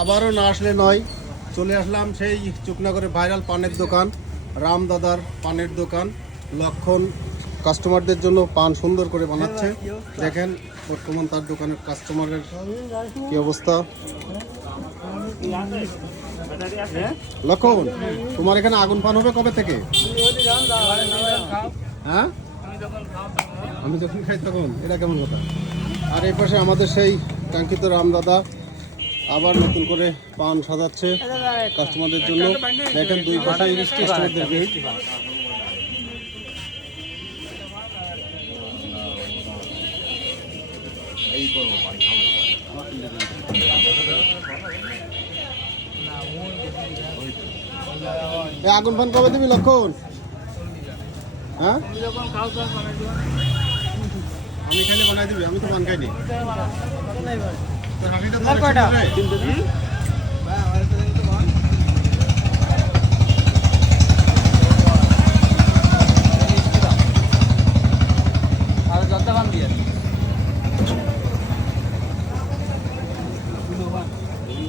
আবারও না আসলে নয়, চলে আসলাম সেই চুকনাগরে ভাইরাল পানের দোকান রামদাদার পানের দোকান। লক্ষণ কাস্টমারদের জন্য পান সুন্দর করে বানাচ্ছে। দেখেন বর্তমান তার দোকানের কাস্টমারের কি অবস্থা। লক্ষণ, তোমার এখানে আগুন পান হবে কবে থেকে? হ্যাঁ, আমি যখন খাই তখন। এটা কেমন কথা? আর এই পাশে আমাদের সেই কাঙ্ক্ষিত রামদাদা আবার নতুন করে পান সাজাচ্ছে কাস্টমারদের জন্য। দেখেন দুই পাশে কাস্টমারদের ভিড়। আগুন পান কবে দিবি লক্ষণ? হ্যাঁ, আমি খাইলে বানাই দিবি, আমি তো পান খাইনি।